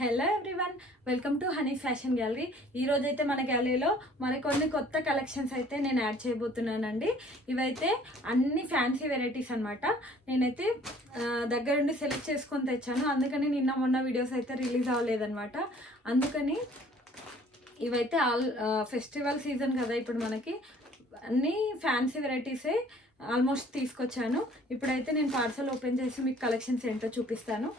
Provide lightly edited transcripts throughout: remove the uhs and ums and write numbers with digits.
Hello everyone, welcome to honey fashion gallery. ఈరోజైతే మన గ్యాలరీలో మరికొన్ని కొత్త కలెక్షన్స్ అయితే నేను యాడ్ చేయబోతున్నానండి. ఇవైతే అన్ని ఫ్యాన్సీ వెరైటీస్ అనమాట. నేనైతే దగ్గరుండి సెలెక్ట్ చేసుకొని తెచ్చాను, అందుకని నిన్న మొన్న వీడియోస్ అయితే రిలీజ్ అవ్వలేదన్నమాట. అందుకని ఇవైతే ఫెస్టివల్ సీజన్ కదా ఇప్పుడు మనకి, అన్ని ఫ్యాన్సీ వెరైటీసే ఆల్మోస్ట్ తీసుకొచ్చాను. ఇప్పుడైతే నేను పార్సల్ ఓపెన్ చేసి మీకు కలెక్షన్స్ ఏంటో చూపిస్తాను.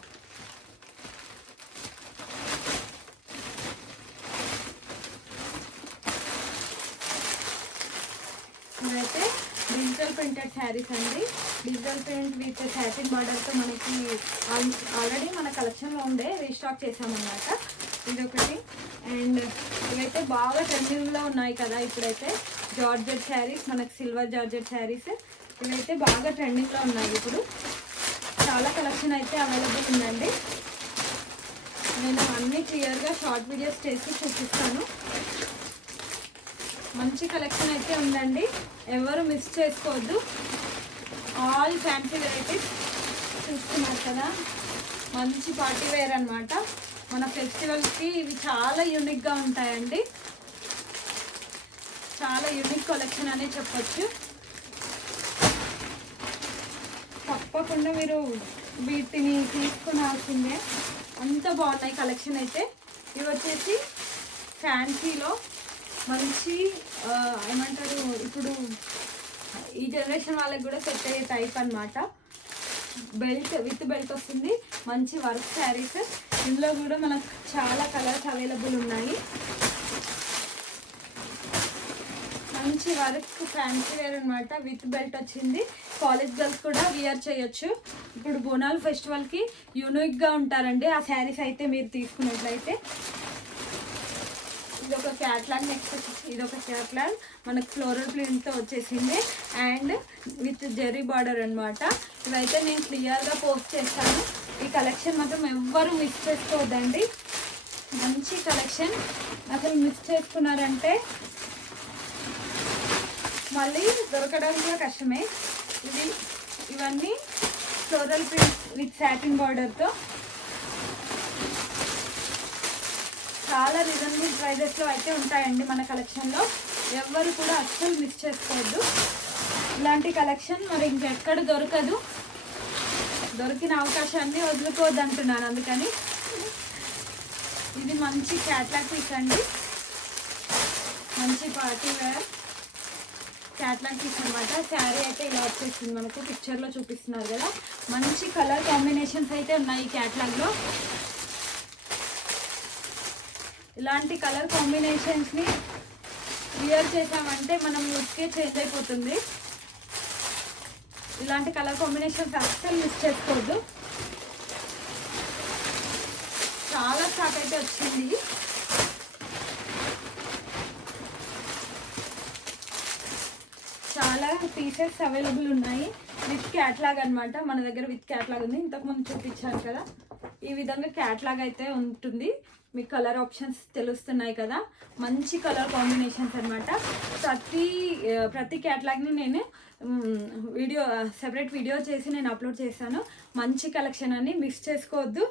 ఇవైతే డిజిటల్ ప్రింటెడ్ శారీస్ అండి. డిజిటల్ ప్రింట్ విత్ సాటిన్ బార్డర్తో మనకి ఆల్రెడీ మన కలెక్షన్లో ఉండే రీస్టాక్ చేసామన్నమాట. ఇదొకటి. అండ్ ఇవైతే బాగా ట్రెండింగ్లో ఉన్నాయి కదా ఇప్పుడైతే, జార్జెట్ శారీస్, మనకి సిల్వర్ జార్జెట్ శారీస్ ఇవైతే బాగా ట్రెండింగ్లో ఉన్నాయి. ఇప్పుడు చాలా కలెక్షన్ అయితే అవైలబుల్ ఉందండి. నేను అన్నీ క్లియర్గా షార్ట్ వీడియోస్ చేసి చూపిస్తాను. మంచి కలెక్షన్ అయితే ఉందండి, ఎవరు మిస్ చేసుకోవద్దు. ఆల్ ఫ్యాన్సీ వెరైటీస్ చూస్తున్నారు కదా, మంచి పార్టీ వేర్ అనమాట. మన ఫెస్టివల్కి ఇవి చాలా యూనిక్గా ఉంటాయండి. చాలా యూనిక్ కలెక్షన్ అనే చెప్పొచ్చు. తప్పకుండా మీరు వీటిని తీసుకునాల్సిందే, అంత బాగున్నాయి కలెక్షన్ అయితే. ఇవి వచ్చేసి ఫ్యాన్సీలో మంచి ఏమంటారు, ఇప్పుడు ఈ జనరేషన్ వాళ్ళకి కూడా సెట్ అయ్యే టైప్ అనమాట. బెల్ట్ విత్ బెల్ట్ వస్తుంది, మంచి వర్క్ శారీస్. ఇందులో కూడా మనకు చాలా కలర్స్ అవైలబుల్ ఉన్నాయి. మంచి వర్క్ ఫ్యాన్సీ వేర్ అనమాట, విత్ బెల్ట్ వచ్చింది. కాలేజ్ గర్ల్స్ కూడా వియర్ చేయొచ్చు. ఇప్పుడు బోనాల్ ఫెస్టివల్కి యూనిక్గా ఉంటారండి ఆ శారీస్ అయితే మీరు తీసుకున్నట్లయితే. ఇదొక క్యాట్లాగ్, నెక్స్ట్ వచ్చేసి ఇదొక క్యాట్లాగ్ మనకు ఫ్లోరల్ ప్రింట్తో వచ్చేసింది అండ్ విత్ జెర్రీ బార్డర్ అనమాట. ఇవైతే నేను క్లియర్గా పోస్ట్ చేస్తాను. ఈ కలెక్షన్ మాత్రం ఎవ్వరు మిస్ చేసుకోవద్దండి, మంచి కలెక్షన్. అసలు మిస్ చేసుకున్నారంటే మళ్ళీ దొరకడం కూడా కష్టమే. ఇవన్నీ ఫ్లోరల్ ప్రింట్ విత్ సాటిన్ బార్డర్తో చాలా రీజనబుల్ ప్రైజెస్లో అయితే ఉంటాయండి మన కలెక్షన్లో. ఎవ్వరు కూడా అస్సలు మిస్ చేసుకోవద్దు. ఇలాంటి కలెక్షన్ మరి ఇంకెక్కడ దొరకదు, దొరికిన అవకాశాన్ని వదులుకోవద్దు అంటున్నాను. అందుకని ఇది మంచి క్యాట్లాగ్ పీస్ అండి, మంచి పార్టీ వేర్ క్యాట్లాగ్ పీస్ అనమాట. శారీ అయితే ఇలా వచ్చేసింది, మనకు పిక్చర్లో చూపిస్తున్నారు కదా. మంచి కలర్ కాంబినేషన్స్ అయితే ఉన్నాయి ఈ క్యాట్లాగ్లో. ఇలాంటి కలర్ కాంబినేషన్స్ని వియర్ చేసామంటే మనం లుక్కే చేంజ్ అయిపోతుంది. ఇలాంటి కలర్ కాంబినేషన్స్ అస్సలు మిస్ చేసుకోవద్దు. చాలా స్టాక్ అయితే వచ్చింది. చాలా పీసెస్ అవైలబుల్ ఉన్నాయి విత్ క్యాట్లాగ్ అనమాట. మన దగ్గర విత్ క్యాట్లాగ్ ఉంది, ఇంతకుముందు చూపించాను కదా. ఈ విధంగా క్యాట్లాగ్ అయితే ఉంటుంది. మీకు కలర్ ఆప్షన్స్ తెలుస్తున్నాయి కదా, మంచి కలర్ కాంబినేషన్స్ అనమాట. ప్రతి క్యాట్లాగ్ని నేను సెపరేట్ వీడియో చేసి నేను అప్లోడ్ చేశాను. మంచి కలెక్షన్ అని మిస్ చేసుకోవద్దు.